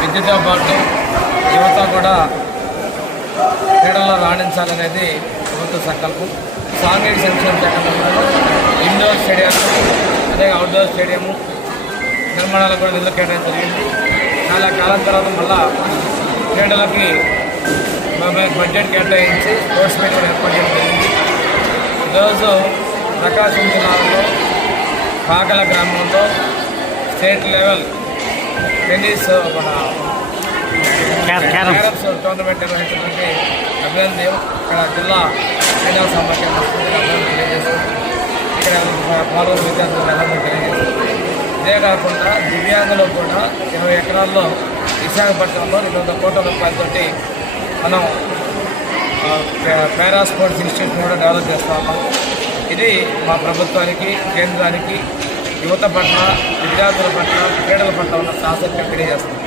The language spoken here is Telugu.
విద్యతో పాటు యువత కూడా క్రీడల్లో రాణించాలనేది ప్రభుత్వ సంకల్పం. సాంఘిక సంక్షేమ శాఖ ఇండోర్ స్టేడియం అదే అవుట్డోర్ స్టేడియము నిర్మాణాలకు కూడా నిధులు కేటాయించడం జరిగింది. చాలా కాలం తర్వాత మళ్ళా క్రీడలకి బడ్జెట్ కేటాయించి స్పోర్ట్స్ మీట్ ఏర్పాటు చేయడం జరిగింది. ఈరోజు ప్రకాశం జిల్లాలో కాకల గ్రామంలో state level tennis carroms tournament నిర్వహించినటువంటి అభినందన ఇక్కడ జిల్లా క్రీడా సమాఖ్య అభినందన తెలియజేస్తుంది. ఇక్కడ పాల్గొన్న విద్యార్థులకు అభినందన తెలియజేస్తుంది. ఇదే కాకుండా దివ్యాంగులు కూడా 20 ఎకరాల్లో విశాఖపట్నంలో 200 కోట్ల రూపాయలతోటి మనం పారా స్పోర్ట్స్ ఇన్స్టిట్యూట్ కూడా డెవలప్ చేస్తా ఉన్నాం. ఇది మా ప్రభుత్వానికి, కేంద్రానికి యువత పట్ల, విద్యార్థుల పట్ల, క్రీడల పట్ల ఉన్న ఆసక్తిని తెలియజేస్తుంది.